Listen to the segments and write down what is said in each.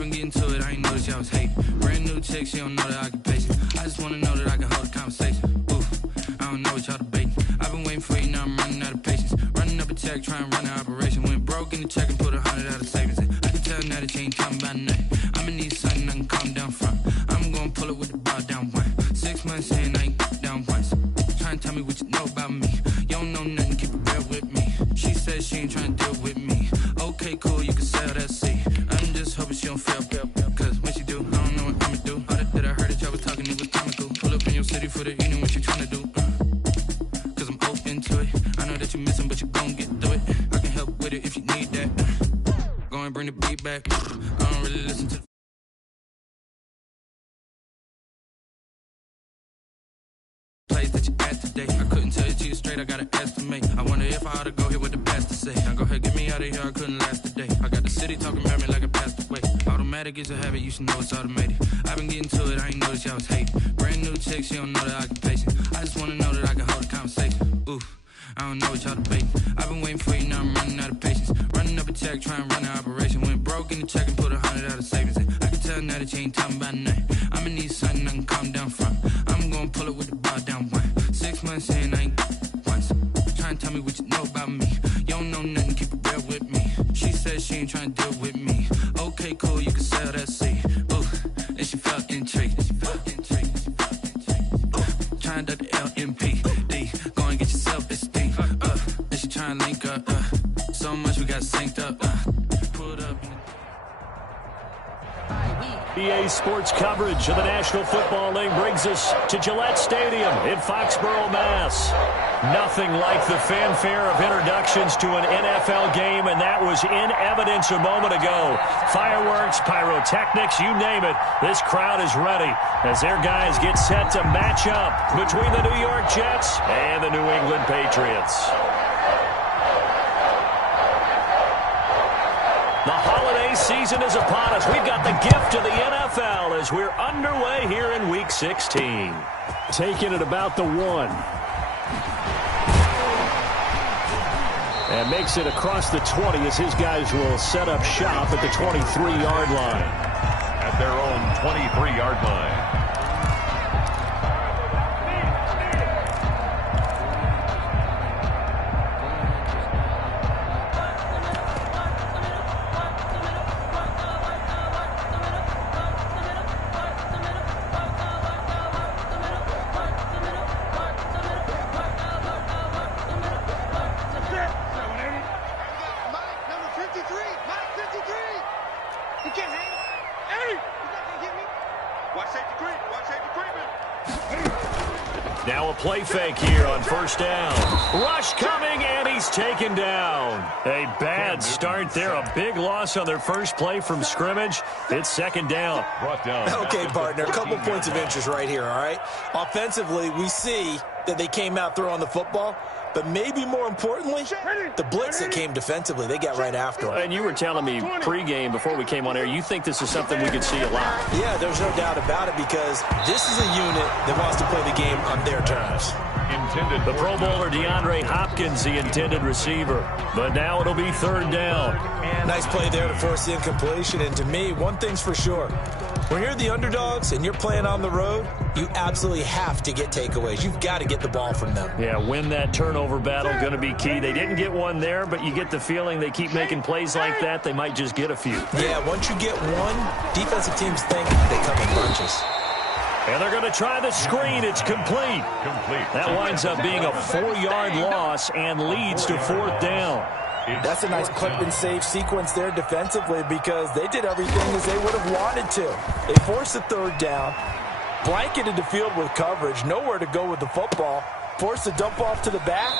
been getting to it, I ain't noticed y'all was hating. Brand new chick, she don't know the occupation. I just wanna know that I can hold a conversation. Ooh, I don't know what y'all debating. I've been waiting for you, now I'm running out of patience. Running up a check, trying to run an operation. Went broke in the check and put 100 out of savings in. I can tell now that you ain't talking about nothing. I'ma need something I can calm down from. I'm gonna pull it with the bar down one. 6 months saying I ain't down once. Trying to tell me what you know about me. You don't know nothing, keep it real with me. She said she ain't trying to deal with me. Okay, cool, you can sell that seat. I'm just hoping she don't fail. Cause when she do, I don't know what I'ma do. All that I heard that y'all was talking, it was comical. Pull up in your city for the evening, what you trying to do? Cause I'm open to it. I know that you're missing, but you gon' get through it. I can help with it if you need that. Go and bring the beat back. I don't really listen to the place that you at today. I couldn't tell you to you straight, I gotta estimate. I wonder if I ought to go here with the best to say. Now go ahead, get me out of here, I couldn't last a day. I got the city talking about me like I passed away. Automatic is a habit, you should know it's automated. I've been getting to it, I ain't noticed y'all was hating. Brand new chick, she don't know the occupation. I just wanna know that I can hold a conversation. Ooh, I don't know what y'all debating. I've been waiting for you, now I'm running out of patience. Running up a check, trying to run an operation. Went broke in the check and put 100 out of savings in. I can tell now that you ain't talking about nothing. I'ma need something I can calm down from. I'm gonna pull it with the bar down one. 6 months saying I ain't once. Trying to tell me what you know about me. You don't know nothing, keep it real with me. She said she ain't trying to deal with me. Okay, cool, you can sell that seat. Ooh, and she felt intrigued. Trying to duck the LMPD. Go and get your self-esteem. And she trying to link up. So much we got synced up. Pulled up. EA Sports coverage of the National Football League brings us to Gillette Stadium in Foxborough, Mass. Nothing like the fanfare of introductions to an NFL game, and that was in evidence a moment ago. Fireworks, pyrotechnics, you name it. This crowd is ready as their guys get set to match up between the New York Jets and the New England Patriots. The holiday season is upon us. We've got the gift of the NFL as we're underway here in Week 16. Taking it about the 1. And makes it across the 20 as his guys will set up shop at the 23-yard line. At their own 23-yard line. Now a play fake here on first down. Rush coming, and he's taken down. A bad start there. A big loss on their first play from scrimmage. It's second down. Brought down. Okay, partner, a couple points of interest right here, all right? Offensively, we see that they came out throwing the football, but maybe more importantly, the blitz that came defensively, they got right after them. And you were telling me pregame before we came on air, you think this is something we could see a lot. Yeah, there's no doubt about it because this is a unit that wants to play the game on their terms. The Pro Bowler DeAndre Hopkins, the intended receiver. But now it'll be third down. Nice play there to force the incompletion. And to me, one thing's for sure. When you're the underdogs and you're playing on the road, you absolutely have to get takeaways. You've got to get the ball from them. Yeah, win that turnover battle, going to be key. They didn't get one there, but you get the feeling they keep making plays like that, they might just get a few. Yeah, once you get one, defensive teams think they come in bunches. And they're going to try the screen. It's complete. That winds up being a 4-yard loss and leads to fourth down. That's a nice clip and save sequence there defensively because they did everything as they would have wanted to. They forced the third down, blanketed the field with coverage, nowhere to go with the football, forced the dump off to the back,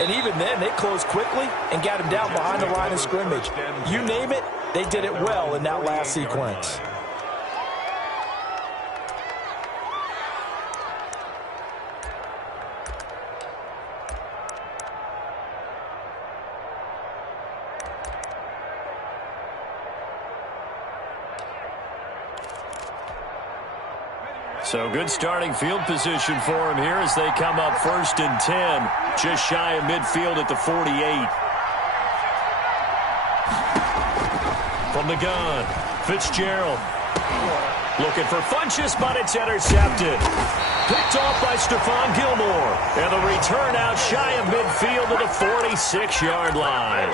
and even then they closed quickly and got him down behind the line of scrimmage. You name it, they did it well in that last sequence. So good starting field position for him here as they come up 1st and 10, just shy of midfield at the 48. From the gun, Fitzgerald looking for Funchess, but it's intercepted. Picked off by Stephon Gilmore. And the return out shy of midfield to the 46-yard line.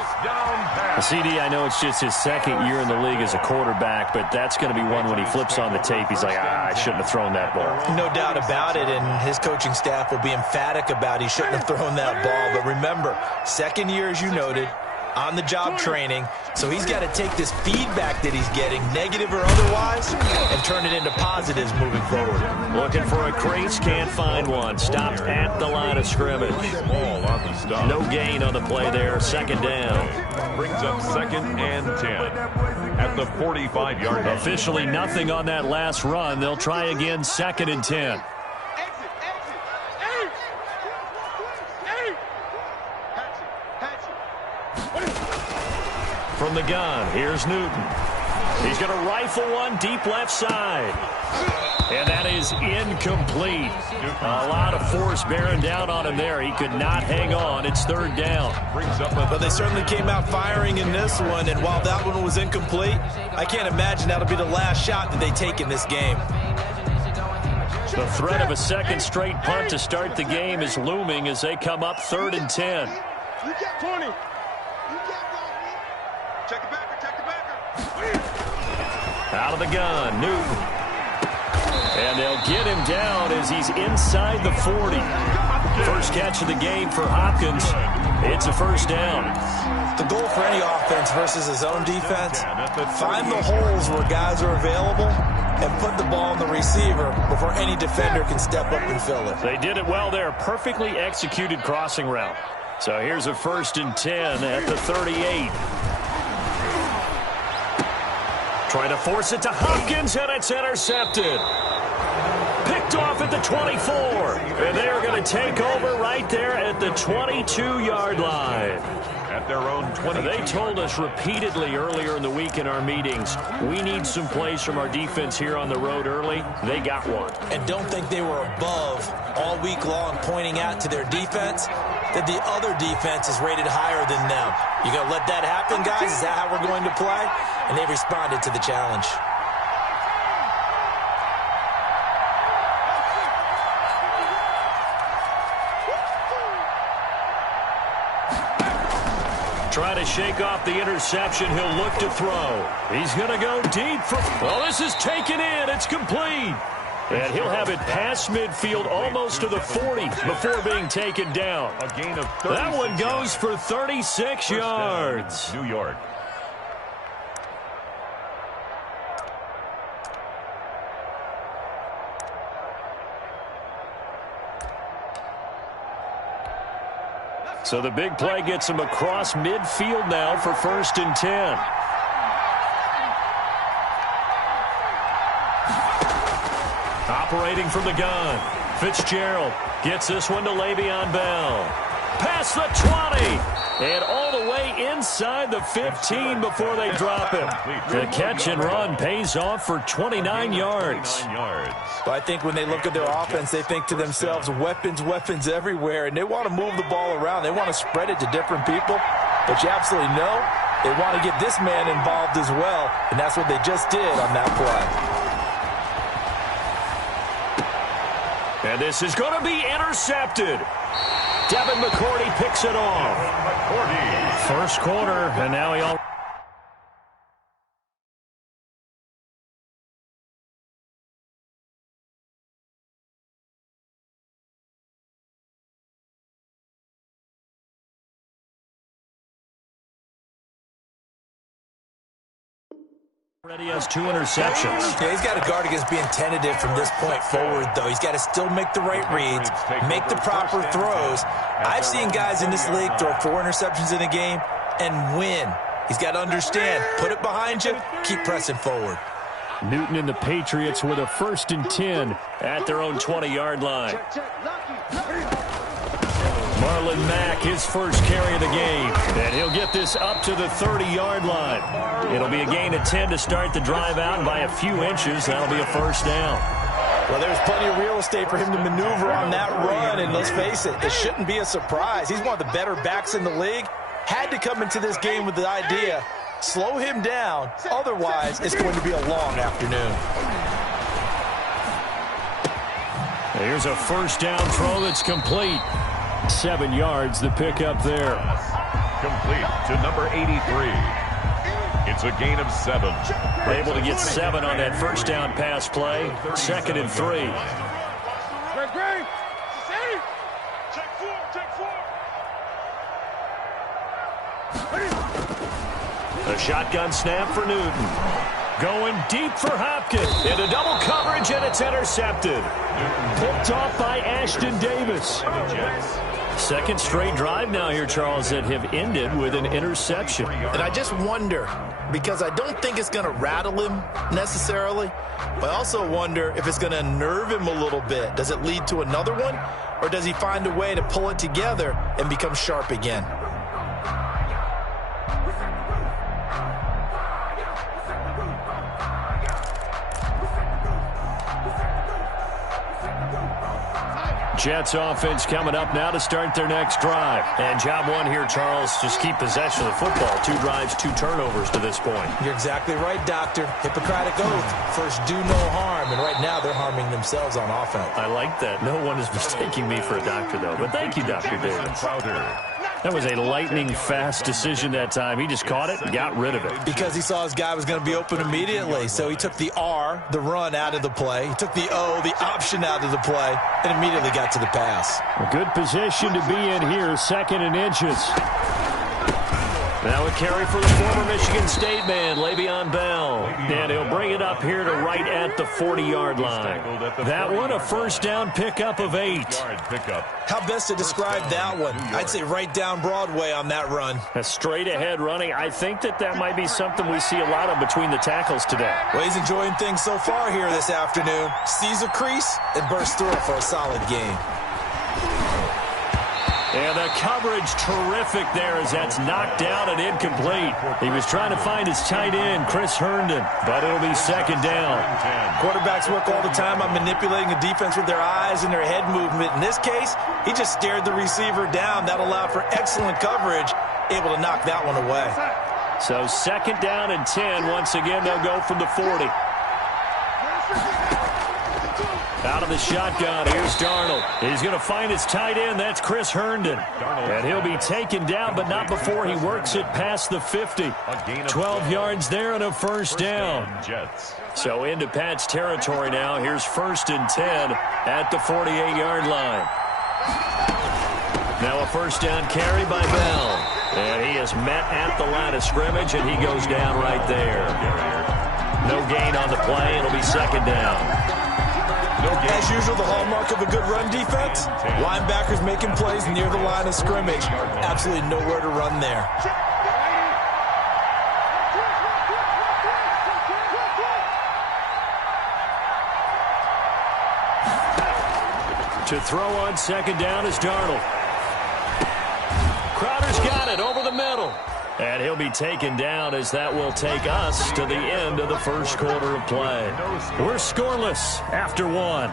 CD, I know it's just his second year in the league as a quarterback, but that's going to be one when he flips on the tape. He's like, I shouldn't have thrown that ball. No doubt about it, and his coaching staff will be emphatic about he shouldn't have thrown that ball. But remember, second year, as you noted, on-the-job training, so he's got to take this feedback that he's getting, negative or otherwise, and turn it into positives moving forward. Looking for a crease, can't find one. Stopped at the line of scrimmage. No gain on the play there, second down. Brings up 2nd and 10 at the 45-yard line. Officially nothing on that last run. They'll try again, 2nd and 10. From the gun, here's Newton. He's going to rifle one deep left side. And that is incomplete. A lot of force bearing down on him there. He could not hang on. It's 3rd down. But they certainly came out firing in this one, and while that one was incomplete, I can't imagine that'll be the last shot that they take in this game. The threat of a second straight punt to start the game is looming as they come up 3rd and 10. You got 20. Check the backer, check the backer. Out of the gun, Newton. And they'll get him down as he's inside the 40. First catch of the game for Hopkins. It's a 1st down. The goal for any offense versus his own defense, find the holes where guys are available and put the ball on the receiver before any defender can step up and fill it. They did it well there. Perfectly executed crossing route. So here's a 1st and 10 at the 38. Trying to force it to Hopkins, and it's intercepted. Picked off at the 24. And they are going to take over right there at the 22-yard line. At their own 20. They told us repeatedly earlier in the week in our meetings, we need some plays from our defense here on the road early. They got one. And don't think they were above all week long pointing out to their defense that the other defense is rated higher than them. You going to let that happen, guys? Is that how we're going to play? And they responded to the challenge. Trying to shake off the interception. He'll look to throw. He's going to go deep for... Well, this is taken in. It's complete. And he'll have it past midfield almost to the 40 before being taken down. A gain of 36 that one goes for 36 yards. New York. So the big play gets him across midfield now for 1st and 10. Operating from the gun. Fitzgerald gets this one to Le'Veon Bell. Past the 20. And all the way inside the 15 before they drop him. The catch and run pays off for 29 yards. But I think when they look at their offense, they think to themselves, weapons, weapons everywhere. And they want to move the ball around. They want to spread it to different people. But you absolutely know they want to get this man involved as well. And that's what they just did on that play. And this is going to be intercepted. Devin McCourty picks it off. First quarter, and now he all. Already has 2 interceptions. Yeah, he's got to guard against being tentative from this point forward, though. He's got to still make the right reads, make the proper throws. I've seen guys in this league throw 4 interceptions in a game and win. He's got to understand, put it behind you, keep pressing forward. Newton and the Patriots with a 1st and 10 at their own 20-yard line. Marlon Mack, his first carry of the game. And he'll get this up to the 30-yard line. It'll be a gain of 10 to start the drive out by a few inches. That'll be a 1st down. Well, there's plenty of real estate for him to maneuver on that run. And let's face it, it shouldn't be a surprise. He's one of the better backs in the league. Had to come into this game with the idea Slow him down. Otherwise, it's going to be a long afternoon. Here's a first down throw that's complete. 7 yards, the pickup there. Complete to number 83. It's a gain of 7. Able to get 7 on that first down pass play. 2nd and 3. Greg, Sandy, check 4. A shotgun snap for Newton. Going deep for Hopkins. Into double coverage, and it's intercepted. Picked off by Ashton Davis. Second straight drive now here, Charles, that have ended with an interception. And I just wonder, because I don't think it's going to rattle him necessarily, but I also wonder if it's going to nerve him a little bit. Does it lead to another one, or does he find a way to pull it together and become sharp again? Jets offense coming up now to start their next drive. And job one here, Charles, just keep possession of the football. 2 drives, 2 turnovers to this point. You're exactly right, Doctor. Hippocratic oath. First, do no harm. And right now, they're harming themselves on offense. I like that. No one is mistaking me for a doctor, though. But thank you, Dr. Davis. That was a lightning-fast decision that time. He just caught it and got rid of it. Because he saw his guy was going to be open immediately. So he took the R, the run, out of the play. He took the O, the option, out of the play, and immediately got to the pass. A good position to be in here, 2nd and inches. Now a carry for the former Michigan State man, Le'Veon Bell. And he'll bring it up here to right at the 40-yard line. That one, a first down pickup of 8. How best to describe that one? I'd say right down Broadway on that run. A straight-ahead running. I think that might be something we see a lot of between the tackles today. Well, he's enjoying things so far here this afternoon. Sees a crease and bursts through it for a solid gain. And the coverage terrific there as that's knocked down and incomplete. He was trying to find his tight end, Chris Herndon, but it'll be 2nd down. Quarterbacks work all the time on manipulating a defense with their eyes and their head movement. In this case, he just stared the receiver down. That allowed for excellent coverage, able to knock that one away. So 2nd down and 10. Once again, they'll go from the 40. Out of the shotgun, here's Darnold. He's going to find his tight end. That's Chris Herndon. And he'll be taken down, but not before he works it past the 50. 12 yards there and a first down. So into Pat's territory now. Here's 1st and 10 at the 48-yard line. Now a first down carry by Bell. And he is met at the line of scrimmage, and he goes down right there. No gain on the play. It'll be 2nd down. As usual, the hallmark of a good run defense, linebackers making plays near the line of scrimmage. Absolutely nowhere to run there. To throw on 2nd down is Darnold. Crowder's got it over the middle. And he'll be taken down as that will take us to the end of the first quarter of play. We're scoreless after 1.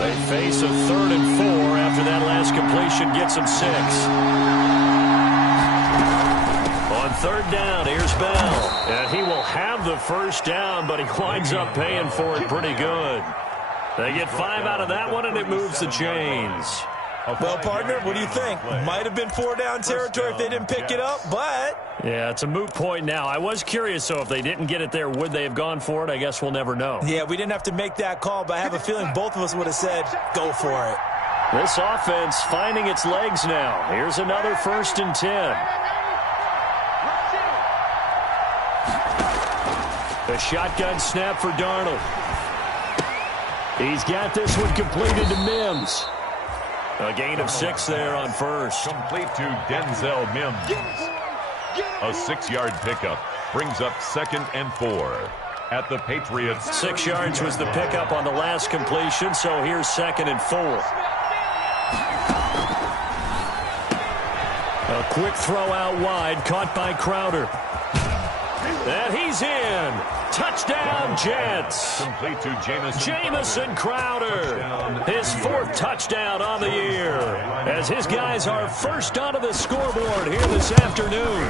They face a 3rd and 4 after that last completion gets them 6. 3rd down, here's Bell. And he will have the first down, but he winds up paying for it pretty good. They get 5 out of that one, and it moves the chains. Well, partner, what do you think? Might have been 4-down territory if they didn't pick it up, but... Yeah, it's a moot point now. I was curious, so if they didn't get it there, would they have gone for it? I guess we'll never know. Yeah, we didn't have to make that call, but I have a feeling both of us would have said, go for it. This offense finding its legs now. Here's another 1st and 10. A shotgun snap for Darnold. He's got this one completed to Mims. A gain of 6 there on first. Complete to Denzel Mims. A 6-yard pickup brings up 2nd and 4 at the Patriots. 6 yards was the pickup on the last completion, so here's 2nd and 4. A quick throw out wide, caught by Crowder. And he's in. Touchdown, Jets. Complete to Jamison Crowder. His 4th touchdown on the year. As his guys are first onto the scoreboard here this afternoon.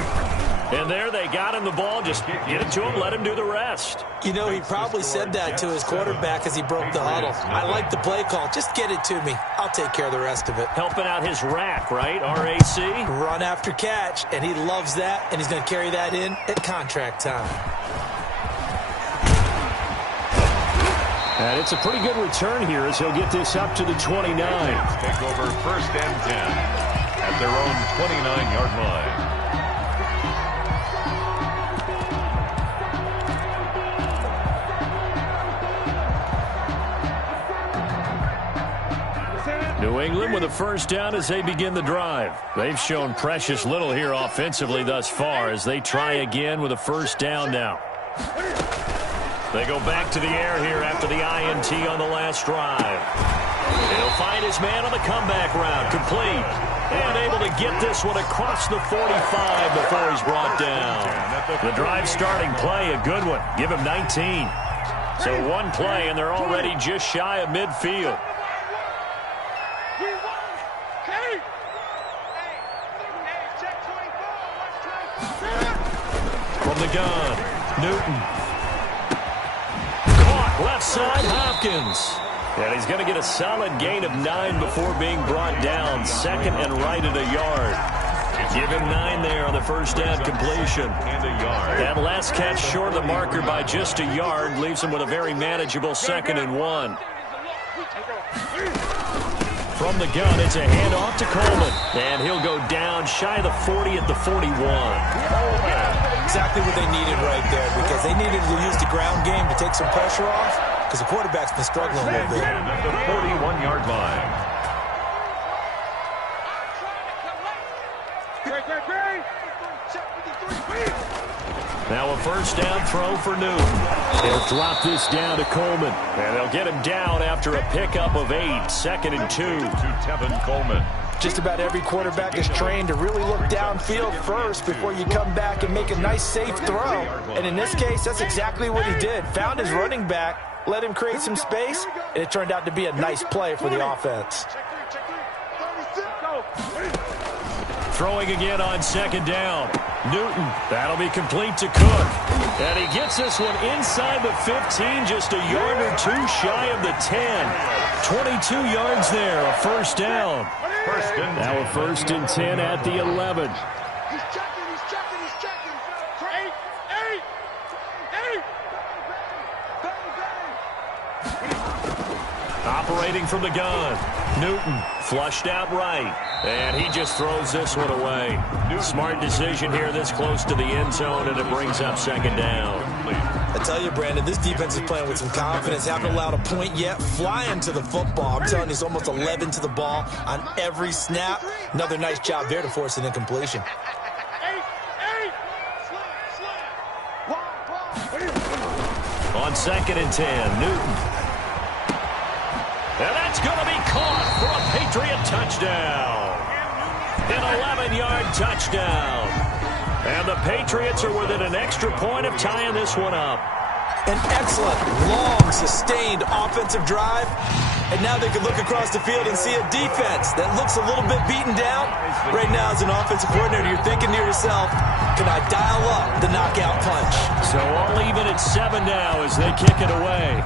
And there they got him the ball. Just get it to him, let him do the rest. You know, he probably said that to his quarterback as he broke the huddle. I like the play call. Just get it to me. I'll take care of the rest of it. Helping out his rack, right? RAC? Run after catch, and he loves that, and he's going to carry that in at contract time. And it's a pretty good return here as he'll get this up to the 29. Take over 1st and 10 at their own 29-yard line. New England with a first down as they begin the drive. They've shown precious little here offensively thus far as they try again with a first down now. They go back to the air here after the INT on the last drive. He'll find his man on the comeback route, complete. And able to get this one across the 45 before he's brought down. The drive starting play, a good one. Give him 19. So one play, and they're already just shy of midfield. From the gun, Newton. Caught left side, Hopkins. And he's going to get a solid gain of 9 before being brought down. 2nd and right at a yard. Give him 9 there on the first down completion. And a yard. That last catch short of the marker by just a yard leaves him with a very manageable 2nd and 1. From the gun, it's a handoff to Coleman. And he'll go down shy of the 40 at the 41. Exactly what they needed right there, because they needed to use the ground game to take some pressure off, because the quarterback's been struggling a little bit. At the 41-yard line. Now a first down throw for Newton. He'll drop this down to Coleman. And they'll get him down after a pickup of 8. 2nd and 2. To Tevin Coleman. Just about every quarterback is trained to really look downfield first before you come back and make a nice, safe throw. And in this case, that's exactly what he did. Found his running back, let him create some space, and it turned out to be a nice play for the offense. Throwing again on 2nd down. Newton, that'll be complete to Cook. And he gets this one inside the 15, just a yard or 2 shy of the 10. 22 yards there, a first down. Now a 1st and 10 at the 11. He's checking. Operating from the gun. Newton flushed out right. And he just throws this one away. Smart decision here this close to the end zone, and it brings up 2nd down. I tell you, Brandon, this defense is playing with some confidence. Haven't allowed a point yet. Flying to the football. I'm telling you, it's almost 11 to the ball on every snap. Another nice job there to force an incompletion. On 2nd and 10, Newton. And that's going to be caught for a Patriot touchdown. An 11-yard touchdown. And the Patriots are within an extra point of tying this one up. An excellent, long, sustained offensive drive. And now they can look across the field and see a defense that looks a little bit beaten down. Right now, as an offensive coordinator, you're thinking to yourself, can I dial up the knockout punch? So all even at 7 now as they kick it away.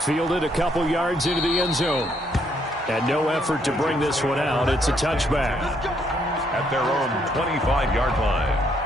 Fielded a couple yards into the end zone. And no effort to bring this one out. It's a touchback. At their own 25-yard line.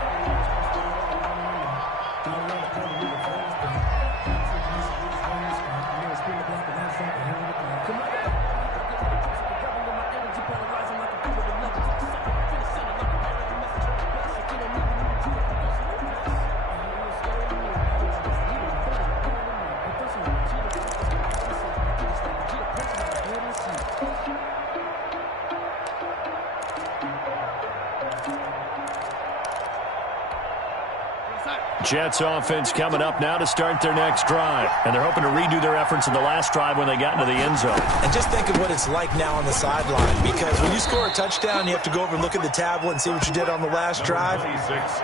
Jets offense coming up now to start their next drive. And they're hoping to redo their efforts in the last drive when they got into the end zone. And just think of what it's like now on the sideline, because when you score a touchdown, you have to go over and look at the tablet and see what you did on the last drive.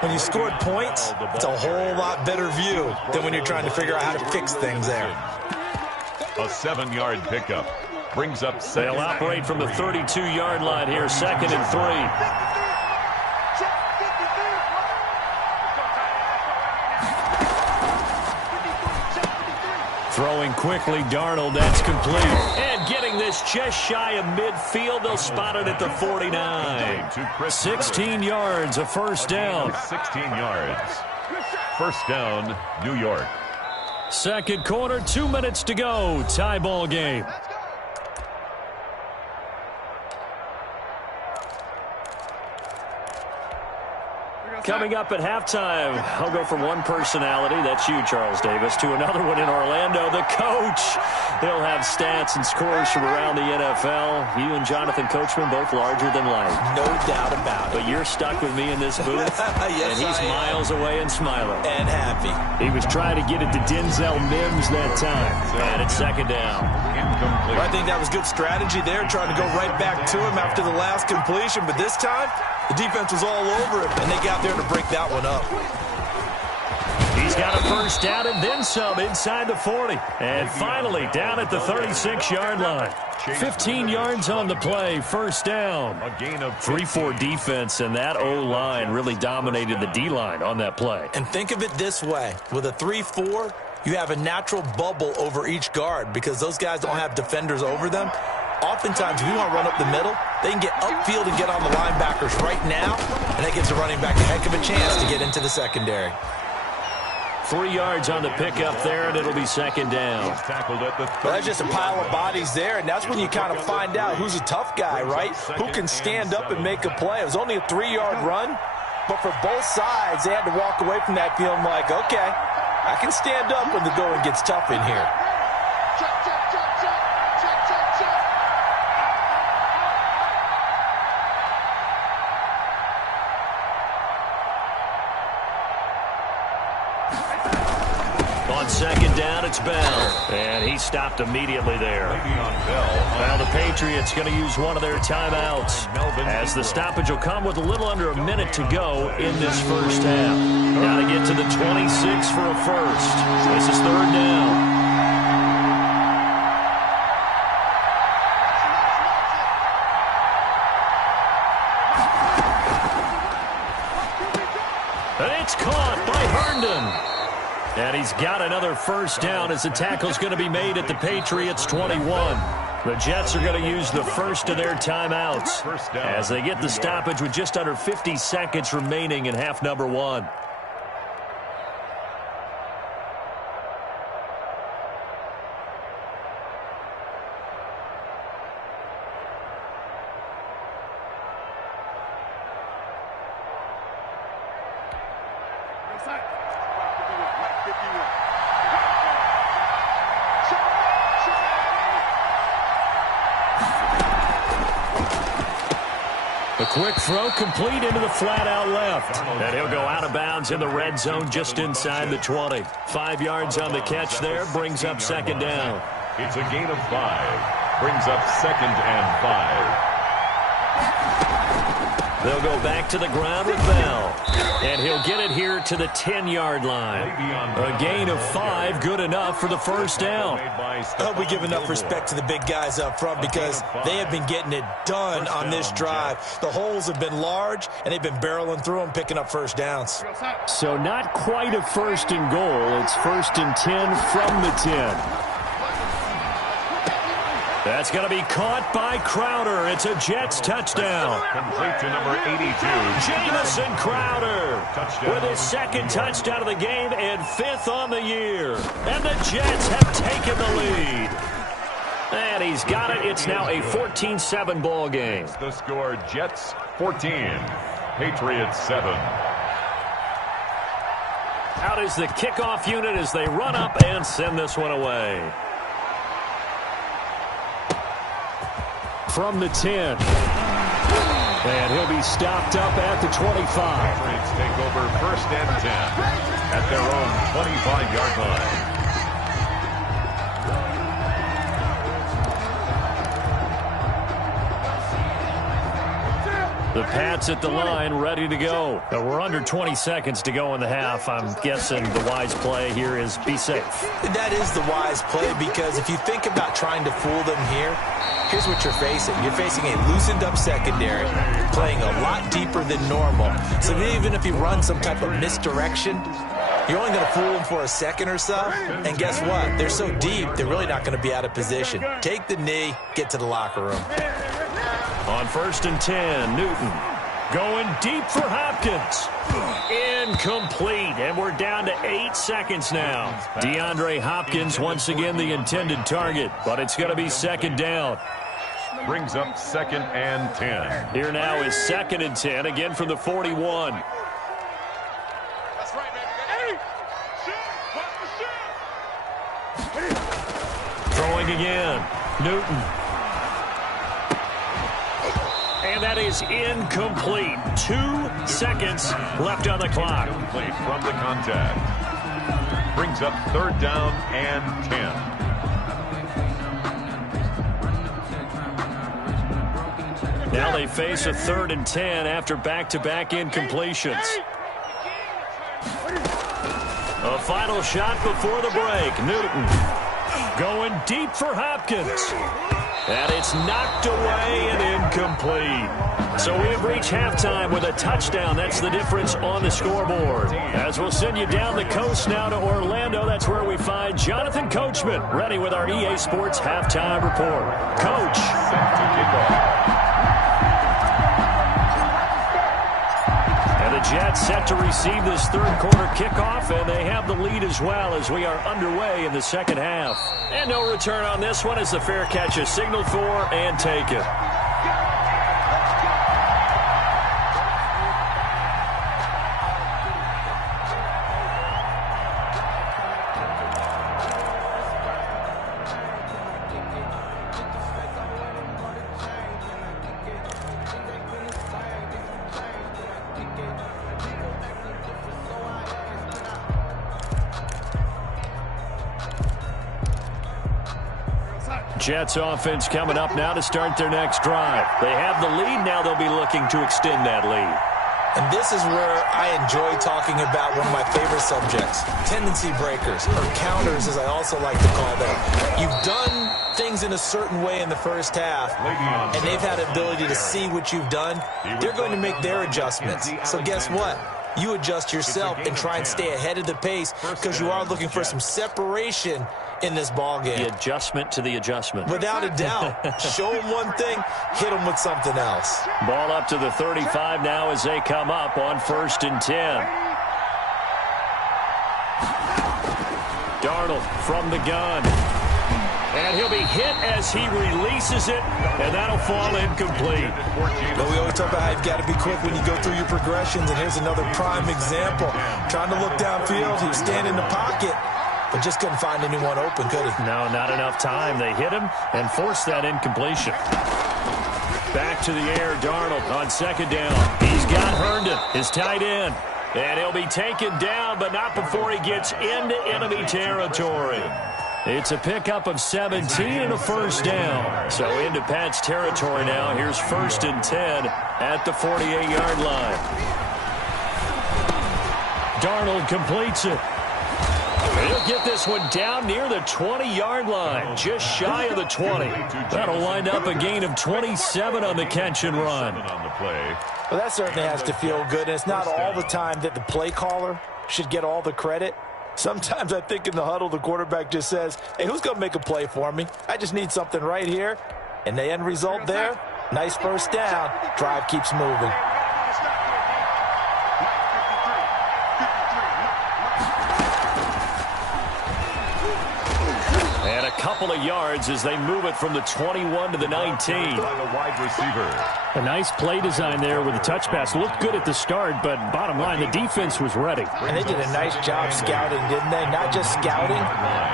When you scored points, it's a whole lot better view than when you're trying to figure out how to fix things there. A 7-yard pickup brings up second. They'll operate from the 32-yard line here, 2nd and 3. Throwing quickly, Darnold, that's complete. And getting this just shy of midfield, they'll spot it at the 49. 16 yards, a first down. 16 yards. First down, New York. Second quarter, 2 minutes to go. Tie ball game. Coming up at halftime, I'll go from one personality, that's you, Charles Davis, to another one in Orlando, the coach. He'll have stats and scores from around the NFL. You and Jonathan Coachman, both larger than life. No doubt about it. But you're stuck with me in this booth, yes, and he's miles away and smiling. And happy. He was trying to get it to Denzel Mims that time. And it's second down. Incomplete. I think that was good strategy there, trying to go right back to him after the last completion. But this time, the defense was all over him, and they got there to break that one up. He's got a first down and then some inside the 40. And finally down at the 36-yard line. 15 yards on the play, first down. A gain of 3-4 defense, and that O-line really dominated the D-line on that play. And think of it this way. With a 3-4, you have a natural bubble over each guard because those guys don't have defenders over them. Oftentimes, if you want to run up the middle, they can get upfield and get on the linebackers right now, and that gives the running back a heck of a chance to get into the secondary. 3 yards on the pickup there, and it'll be second down. tackled at the 30. Well, that's just a pile of bodies there, and that's when you kind of find out who's a tough guy, right? Who can stand up and make a play. It was only a 3-yard run, but for both sides, they had to walk away from that feeling like, okay, I can stand up when the going gets tough in here. On second down, it's Bell. And he stopped immediately there. Well, the Patriots going to use one of their timeouts, as the stoppage will come with a little under a minute to go in this first half. Got to get to the 26 for a first. This is third down. And it's caught by Herndon. And he's got another first down as the tackle's going to be made at the Patriots' 21. The Jets are going to use the first of their timeouts as they get the stoppage with just under 50 seconds remaining in half number one. The quick throw complete into the flat out left. And he'll go out of bounds in the red zone just inside the 20. 5 yards on the catch there, brings up second down. It's a gain of 5. Brings up second and 5. They'll go back to the ground with Bell. And he'll get it here to the 10-yard line. A gain of 5, good enough for the first down. I hope we give enough respect to the big guys up front because they have been getting it done on this drive. The holes have been large, and they've been barreling through them, picking up first downs. So not quite a first and goal. It's first and 10 from the 10. That's going to be caught by Crowder. It's a Jets touchdown. Complete to number 82. Jamison Crowder with his second touchdown of the game and 5th on the year. And the Jets have taken the lead. And he's got it. It's now a 14-7 ball game. The score, Jets 14, Patriots 7. Out is the kickoff unit as they run up and send this one away. From the 10. And he'll be stopped up at the 25. Patriots take over 1st and 10 at their own 25-yard line. The Pats at the line, ready to go. We're under 20 seconds to go in the half. I'm guessing the wise play here is be safe. That is the wise play, because if you think about trying to fool them here, here's what you're facing. You're facing a loosened up secondary, playing a lot deeper than normal. So even if you run some type of misdirection, you're only going to fool them for a second or so. And guess what? They're so deep, they're really not going to be out of position. Take the knee, get to the locker room. On 1st and 10, Newton going deep for Hopkins. Incomplete, and we're down to 8 seconds now. DeAndre Hopkins once again the intended target, but it's going to be 2nd down. Brings up 2nd and 10. Here now is 2nd and 10, again from the 41. That's right, baby. Hey, Throwing again, Newton. And that is incomplete. 2 seconds left on the clock. Incomplete from the contact. Brings up 3rd down and 10. Now they face a 3rd and 10 after back-to-back incompletions. A final shot before the break. Newton going deep for Hopkins. And it's knocked away and incomplete. So we have reached halftime with a touchdown. That's the difference on the scoreboard. As we'll send you down the coast now to Orlando, that's where we find Jonathan Coachman, ready with our EA Sports Halftime Report. Coach. Set to kick off. And the Jets set to receive this 3rd quarter kickoff, and they have the lead as well as we are underway in the 2nd half. And no return on this one as the fair catch is signaled for and taken. Jets offense coming up now to start their next drive. They have the lead. Now they'll be looking to extend that lead. And this is where I enjoy talking about one of my favorite subjects, tendency breakers, or counters as I also like to call them. You've done things in a certain way in the first half, and they've had ability to see what you've done. They're going to make their adjustments. So guess what? You adjust yourself and try and stay ahead of the pace, because you are looking for some separation in this ball game. The adjustment to the adjustment. Without a doubt. Show them one thing, hit them with something else. Ball up to the 35 now as they come up on 1st and 10. Darnold from the gun. And he'll be hit as he releases it, and that'll fall incomplete. But we always talk about how you've got to be quick when you go through your progressions, and here's another prime example. Trying to look downfield, he was standing in the pocket, but just couldn't find anyone open, could he? No, not enough time. They hit him and forced that incompletion. Back to the air, Darnold on 2nd down. He's got Herndon, his tight end. And he'll be taken down, but not before he gets into enemy territory. It's a pickup of 17 and a 1st down. So into Pat's territory now. Here's 1st and 10 at the 48-yard line. Darnold completes it. He'll get this one down near the 20-yard line, just shy of the 20. That'll wind up a gain of 27 on the catch and run. Well, that certainly has to feel good, and it's not all the time that the play caller should get all the credit. Sometimes I think in the huddle, the quarterback just says, hey, who's going to make a play for me? I just need something right here. And the end result there, nice 1st down. Drive keeps moving. couple of yards as they move it from the 21 to the 19. By the wide receiver. A nice play design there with a touch pass. Looked good at the start, but bottom line, the defense was ready. And they did a nice job scouting, didn't they? Not just scouting,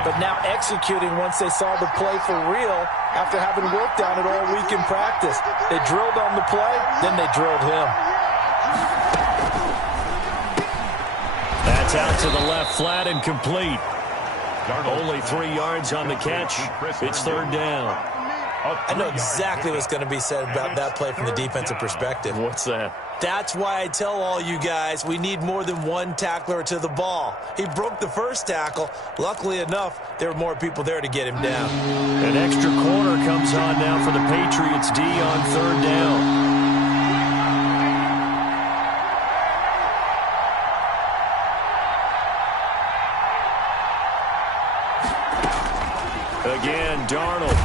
but now executing once they saw the play for real after having worked on it all week in practice. They drilled on the play, then they drilled him. That's out to the left, flat and complete. Only 3 yards on the catch. It's third down. I know exactly what's going to be said about that play from the defensive perspective. What's that? That's why I tell all you guys we need more than one tackler to the ball. He broke the first tackle. Luckily enough, there were more people there to get him down. An extra corner comes on now for the Patriots D on third down. Again, Darnold.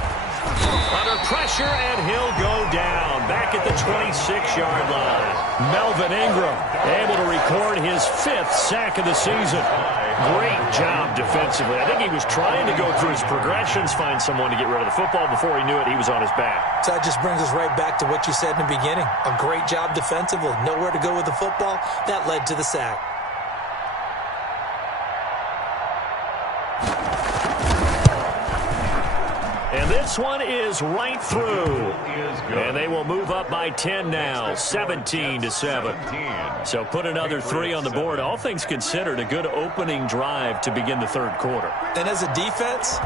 Under pressure, and he'll go down. Back at the 26-yard line. Melvin Ingram able to record his 5th sack of the season. Great job defensively. I think he was trying to go through his progressions, find someone to get rid of the football. Before he knew it, he was on his back. So that just brings us right back to what you said in the beginning. A great job defensively. Nowhere to go with the football. That led to the sack. And this one is right through. And they will move up by 10 now, 17-7. So put another 3 on the board. All things considered, a good opening drive to begin the third quarter. And as a defense,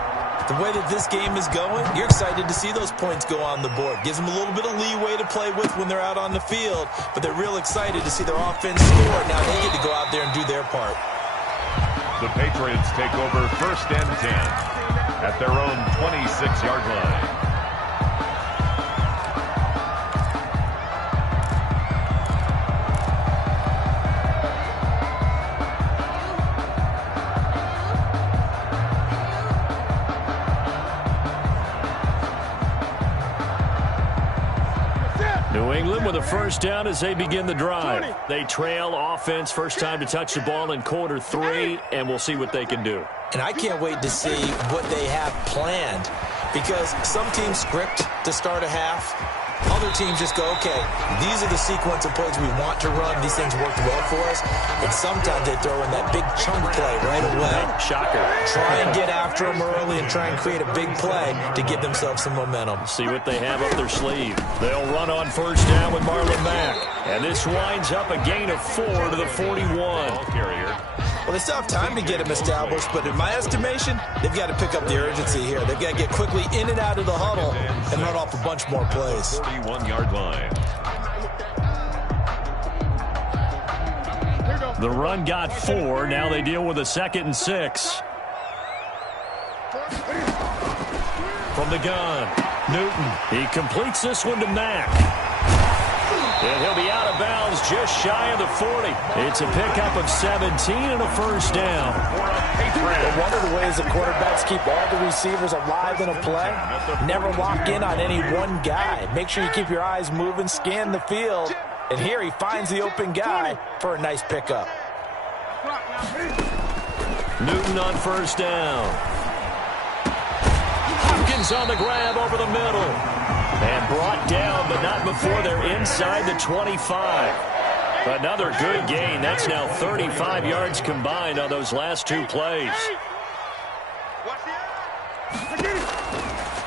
the way that this game is going, you're excited to see those points go on the board. Gives them a little bit of leeway to play with when they're out on the field, but they're real excited to see their offense score. Now they get to go out there and do their part. The Patriots take over 1st and 10. At their own 26-yard line. New England with a first down as they begin the drive. They trail offense, first time to touch the ball in quarter 3, and we'll see what they can do. And I can't wait to see what they have planned, because some teams script to start a half. Other teams just go, okay, these are the sequence of plays we want to run. These things worked well for us. And sometimes they throw in that big chunk play right away. Shocker. Try and get after them early and try and create a big play to give themselves some momentum. See what they have up their sleeve. They'll run on first down with Marlon Mack. And this winds up a gain of 4 to the 41. Well, they still have time to get him established, but in my estimation, they've got to pick up the urgency here. They've got to get quickly in and out of the huddle and run off a bunch more plays. 41-yard line. The run got 4. Now they deal with a 2nd and 6. From the gun, Newton. He completes this one to Mack. And he'll be out of bounds just shy of the 40. It's a pickup of 17 and a first down. Well, one of the ways the quarterbacks keep all the receivers alive in a play, never lock in on any one guy. Make sure you keep your eyes moving, scan the field. And here he finds the open guy for a nice pickup. Newton on first down. Hopkins on the grab over the middle. And brought down, but not before they're inside the 25. Another good gain. That's now 35 yards combined on those last 2 plays.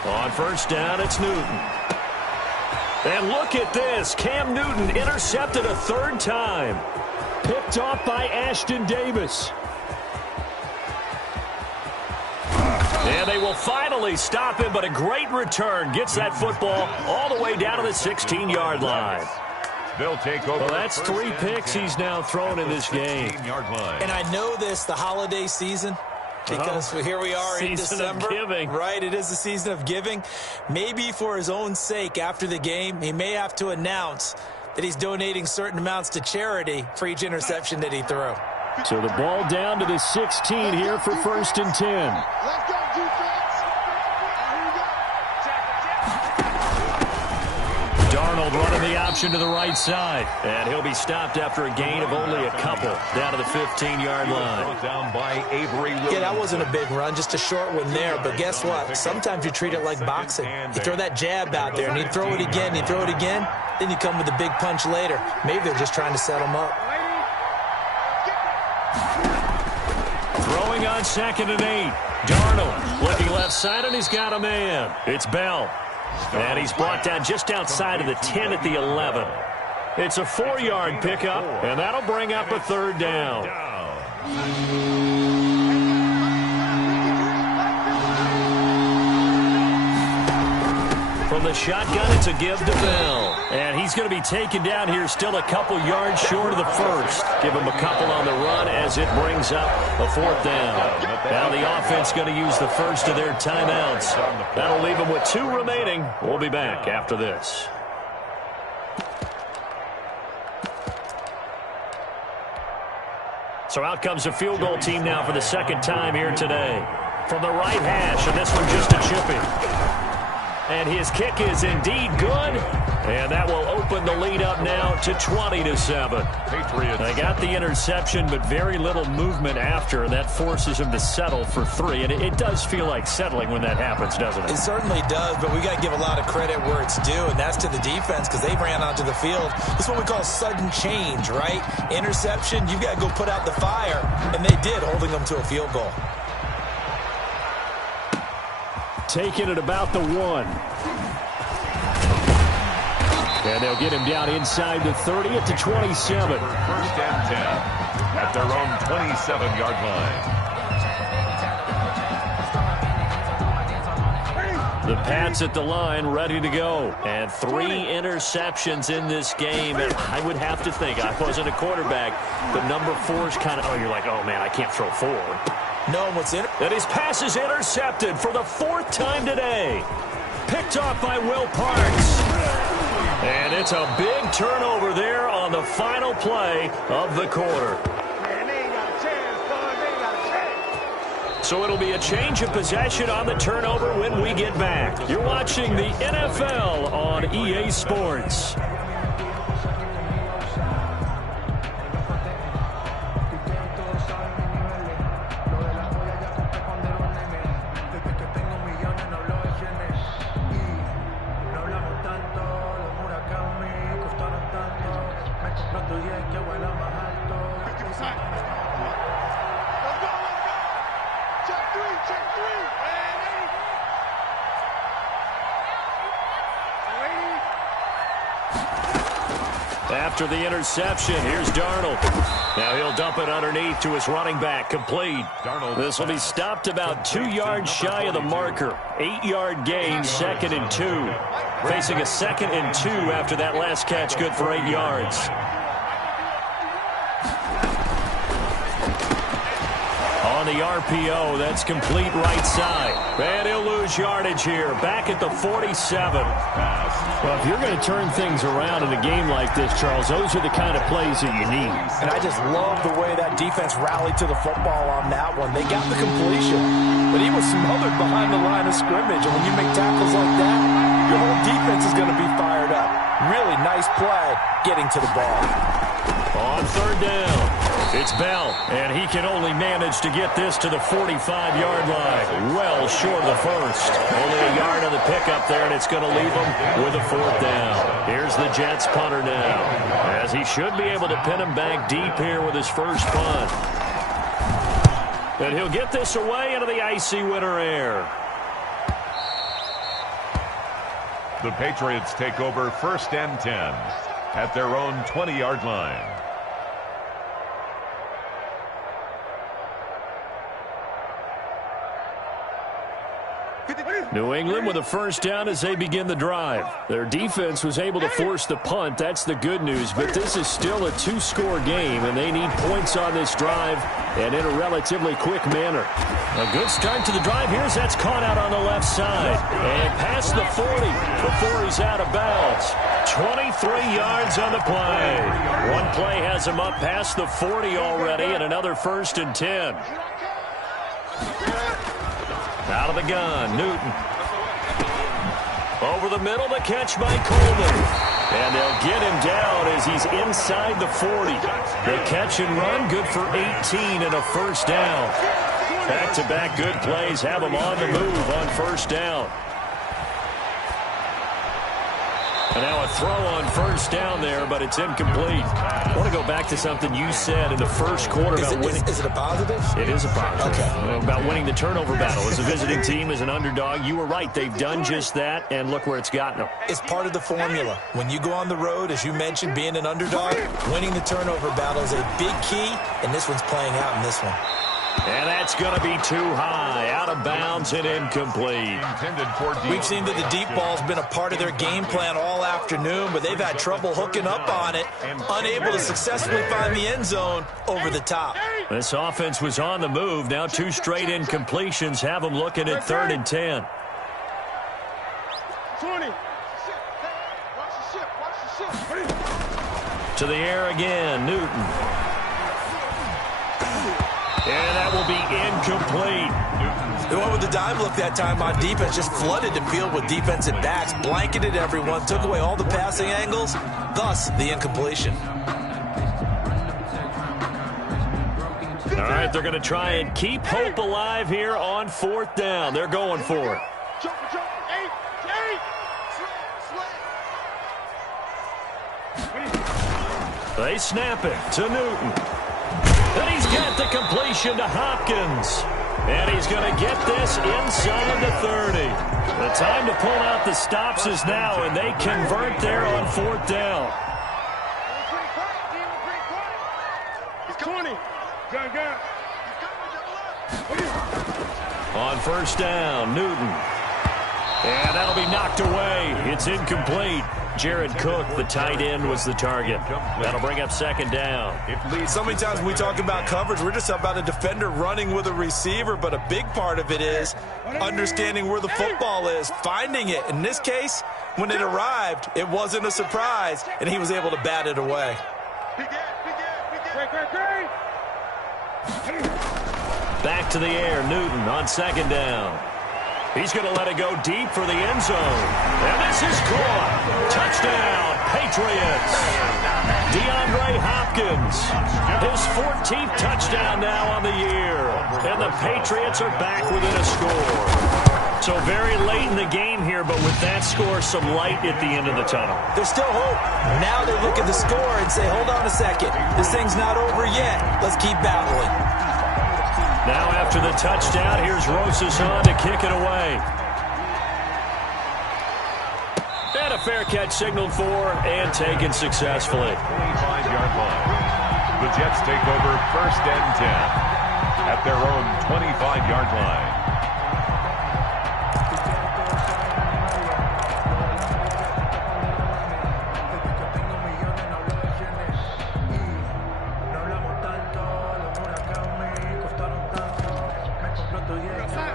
On first down, it's Newton. And look at this. Cam Newton intercepted a 3rd time. Picked off by Ashton Davis. And they will finally stop him, but a great return. Gets that football all the way down to the 16-yard line. They'll take over. Well, that's 3 picks he's now thrown in this game. And I know this, the holiday season, because here we are in December. Season of giving. Right, it is the season of giving. Maybe for his own sake, after the game, he may have to announce that he's donating certain amounts to charity for each interception that he threw. So the ball down to the 16 here for 1st and 10. Let's go, defense. Here we go. Darnold running the option to the right side. And he'll be stopped after a gain of only a couple down to the 15-yard line. Down by Avery Williams. Yeah, that wasn't a big run, just a short one there. But guess what? Sometimes you treat it like boxing. You throw that jab out there, and you throw it again, you throw it again, then you come with a big punch later. Maybe they're just trying to set him up. Throwing on 2nd and 8. Darnold looking left side, and he's got a man. It's Bell. And he's brought down just outside of the 10 at the 11. It's a 4-yard pickup, and that'll bring up a 3rd down. From the shotgun, it's a give to Bell. And he's going to be taken down here still a couple yards short of the first. Give him a couple on the run as it brings up a 4th down. Now the offense going to use the first of their timeouts. That'll leave them with 2 remaining. We'll be back after this. So out comes a field goal team now for the 2nd time here today. From the right hash, and this one just a chipping. And his kick is indeed good. And that will open the lead up now to 20-7. Patriots. They got the interception, but very little movement after, and that forces him to settle for 3. And it does feel like settling when that happens, doesn't it? It certainly does, but we got to give a lot of credit where it's due, and that's to the defense because they ran onto the field. This is what we call sudden change, right? Interception, you've got to go put out the fire, and they did, holding them to a field goal. Taking it about the 1. And they'll get him down inside the 30 at the 27. 1st and 10 at their own 27-yard line. The Pats at the line ready to go. And 3 interceptions in this game. And I would have to think, I wasn't a quarterback, but number 4 is kind of, oh, you're like, oh, man, I can't throw 4. No, what's in it? And his pass is intercepted for the 4th time today. Picked off by Will Parks. And it's a big turnover there on the final play of the quarter. So it'll be a change of possession on the turnover when we get back. You're watching the NFL on EA Sports. After the interception, here's Darnold. Now he'll dump it underneath to his running back, complete. This will be stopped about 2 yards shy of the marker. 8-yard gain, 2nd and 2. Facing a 2nd and 2 after that last catch, good for 8 yards. On the RPO, that's complete right side. And he'll lose yardage here, back at the 47. Well, if you're going to turn things around in a game like this, Charles, those are the kind of plays that you need. And I just love the way that defense rallied to the football on that one. They got the completion, but he was smothered behind the line of scrimmage. And when you make tackles like that, your whole defense is going to be fired up. Really nice play getting to the ball. On 3rd down, it's Bell, and he can only manage to get this to the 45-yard line. Well short of the first. Only a yard on the pickup there, and it's going to leave him with a 4th down. Here's the Jets punter now, as he should be able to pin him back deep here with his first punt. And he'll get this away into the icy winter air. The Patriots take over 1st and 10 at their own 20-yard line. New England with a 1st down as they begin the drive. Their defense was able to force the punt. That's the good news. But this is still a 2-score game, and they need points on this drive and in a relatively quick manner. A good start to the drive. Here's that's caught out on the left side. And past the 40 before he's out of bounds. 23 yards on the play. One play has him up past the 40 already, and another 1st and 10. Out of the gun, Newton. Over the middle, the catch by Coleman. And they'll get him down as he's inside the 40. The catch and run, good for 18 and a first down. Back-to-back good plays have him on the move on first down. And now a throw on first down there, but it's incomplete. I want to go back to something you said in the first quarter about winning. Is it a positive? It is a positive. Okay. About winning the turnover battle. As a visiting team, as an underdog, you were right. They've done just that, and look where it's gotten them. It's part of the formula. When you go on the road, as you mentioned, being an underdog, winning the turnover battle is a big key, and this one's playing out in this one. And that's going to be too high, out of bounds and incomplete. We've seen that the deep ball's been a part of their game plan all afternoon, but they've had trouble hooking up on it, unable to successfully find the end zone over the top. This offense was on the move. Now 2 straight incompletions have them looking at 3rd and 10. 20. To the air again, Newton. And that will be incomplete. The one with the dime look that time on defense just flooded the field with defensive backs, blanketed everyone, took away all the passing angles, thus the incompletion. All right, they're going to try and keep hope alive here on 4th down. They're going for it. They snap it to Newton. And he's got the completion to Hopkins. And he's going to get this inside the 30. The time to pull out the stops is now, and they convert there on 4th down. He's 20. Gun. On 1st down, Newton. And that'll be knocked away. It's incomplete. Jared Cook, the tight end, was the target. That'll bring up 2nd down. So many times when we talk about coverage, we're just about a defender running with a receiver, but a big part of it is understanding where the football is, finding it. In this case, when it arrived, it wasn't a surprise, and he was able to bat it away. Back to the air, Newton on 2nd down. He's going to let it go deep for the end zone. And this is caught. Touchdown, Patriots. DeAndre Hopkins, his 14th touchdown now on the year. And the Patriots are back within a score. So very late in the game here, but with that score, some light at the end of the tunnel. There's still hope. Now they look at the score and say, hold on a second. This thing's not over yet. Let's keep battling. Now after the touchdown, here's Rosas on to kick it away. And a fair catch signaled for and taken successfully. 25-yard line. The Jets take over 1st and 10 at their own 25-yard line.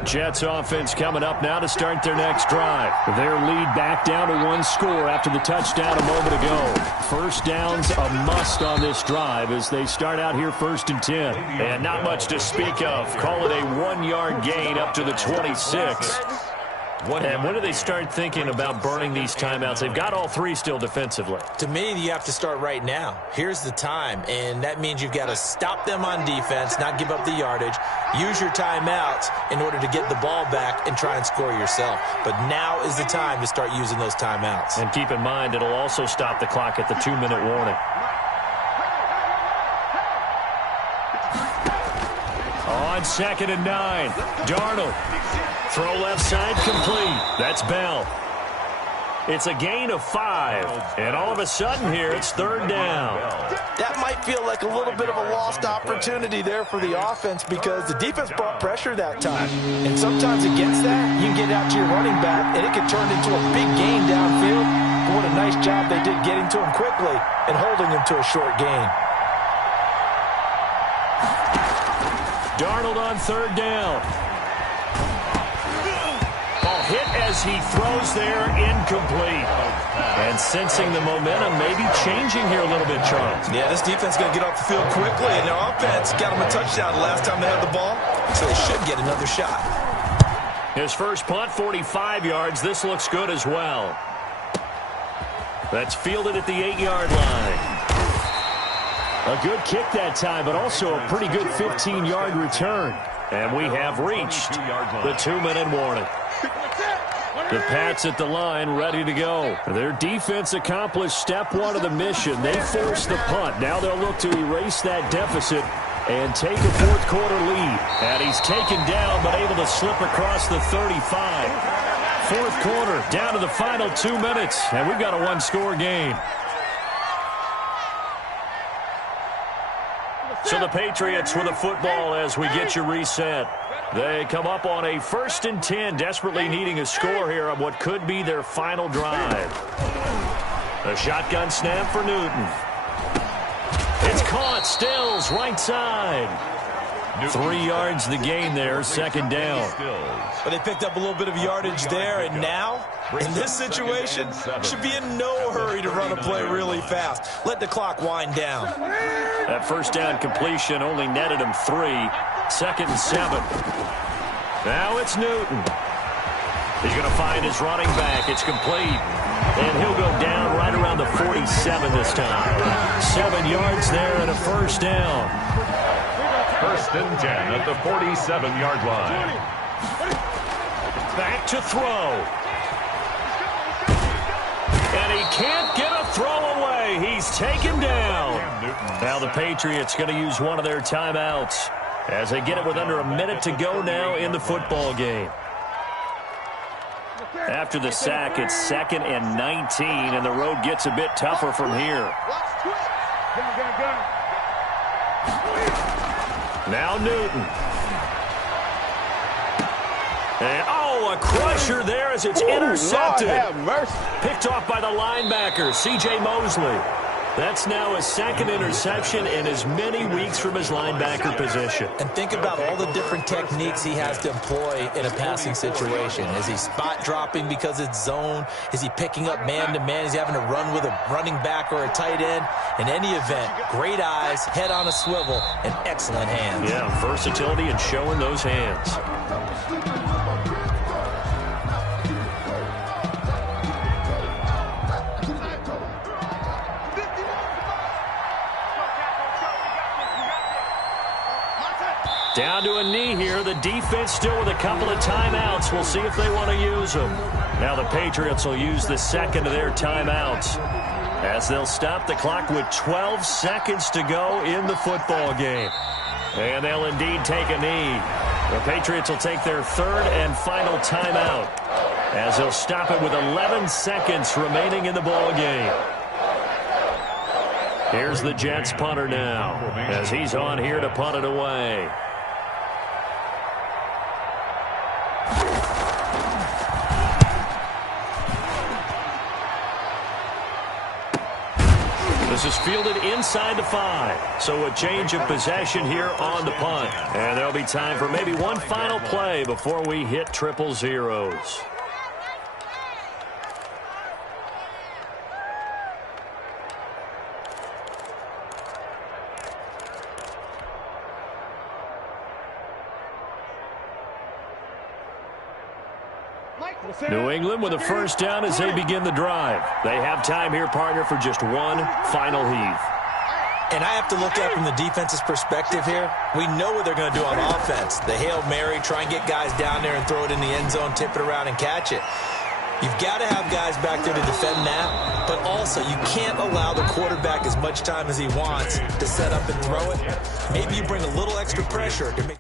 Jets offense coming up now to start their next drive. Their lead back down to 1 score after the touchdown a moment ago. 1st down's a must on this drive as they start out here 1st and 10. And not much to speak of. Call it a 1-yard gain up to the 26. And when do they start thinking about burning these timeouts? They've got all 3 still defensively. To me, you have to start right now. Here's the time, and that means you've got to stop them on defense, not give up the yardage, use your timeouts in order to get the ball back and try and score yourself. But now is the time to start using those timeouts. And keep in mind, it'll also stop the clock at the 2-minute warning. On 2nd and 9, Darnold. Throw left side complete. That's Bell. It's a gain of 5. And all of a sudden here, it's 3rd down. That might feel like a little bit of a lost opportunity there for the offense because the defense brought pressure that time. And sometimes against that, you can get out to your running back, and it can turn into a big gain downfield. But what a nice job they did getting to him quickly and holding him to a short gain. Darnold on 3rd down. Hit as he throws there, incomplete. And sensing the momentum maybe changing here a little bit, Charles. Yeah, this defense is going to get off the field quickly, and their offense got them a touchdown the last time they had the ball, so they should get another shot. His first punt, 45 yards. This looks good as well. That's fielded at the 8-yard line. A good kick that time, but also a pretty good 15-yard return. And we have reached the 2-minute warning. The Pats at the line, ready to go. Their defense accomplished step one of the mission. They forced the punt. Now they'll look to erase that deficit and take a fourth-quarter lead. And he's taken down, but able to slip across the 35. Fourth quarter, down to the final 2 minutes, and we've got a one-score game. So the Patriots with the football as we get you reset. They come up on a 1st and 10, desperately needing a score here on what could be their final drive. A shotgun snap for Newton. It's caught. Stills, right side. 3 yards the gain there, 2nd down. But they picked up a little bit of yardage there, and now, in this situation, should be in no hurry to run a play really fast. Let the clock wind down. That first down completion only netted him 3. 2nd and 7. Now it's Newton. He's going to find his running back. It's complete. And he'll go down right around the 47 this time. 7 yards there and a first down. 1st and 10 at the 47-yard line. Back to throw. And he can't get a throw away. He's taken down. Now the Patriots going to use one of their timeouts as they get it with under a minute to go now in the football game. After the sack, it's 2nd and 19, and the road gets a bit tougher from here. Now Newton. And, a crusher there as it's intercepted. Picked off by the linebacker, C.J. Mosley. That's now his 2nd interception in as many weeks from his linebacker position. And think about all the different techniques he has to employ in a passing situation. Is he spot dropping because it's zone? Is he picking up man-to-man? Is he having to run with a running back or a tight end? In any event, great eyes, head on a swivel, and excellent hands. Yeah, versatility and showing those hands. Down to a knee here. The defense still with a couple of timeouts. We'll see if they want to use them. Now the Patriots will use the 2nd of their timeouts as they'll stop the clock with 12 seconds to go in the football game. And they'll indeed take a knee. The Patriots will take their 3rd and final timeout as they'll stop it with 11 seconds remaining in the ball game. Here's the Jets punter now as he's on here to punt it away. This is fielded inside the 5. So a change of possession here on the punt. And there'll be time for maybe one final play before we hit 000. New England with a first down as they begin the drive. They have time here, partner, for just one final heave. And I have to look at it from the defense's perspective here. We know what they're going to do on offense. The Hail Mary, try and get guys down there and throw it in the end zone, tip it around and catch it. You've got to have guys back there to defend that, but also you can't allow the quarterback as much time as he wants to set up and throw it. Maybe you bring a little extra pressure to make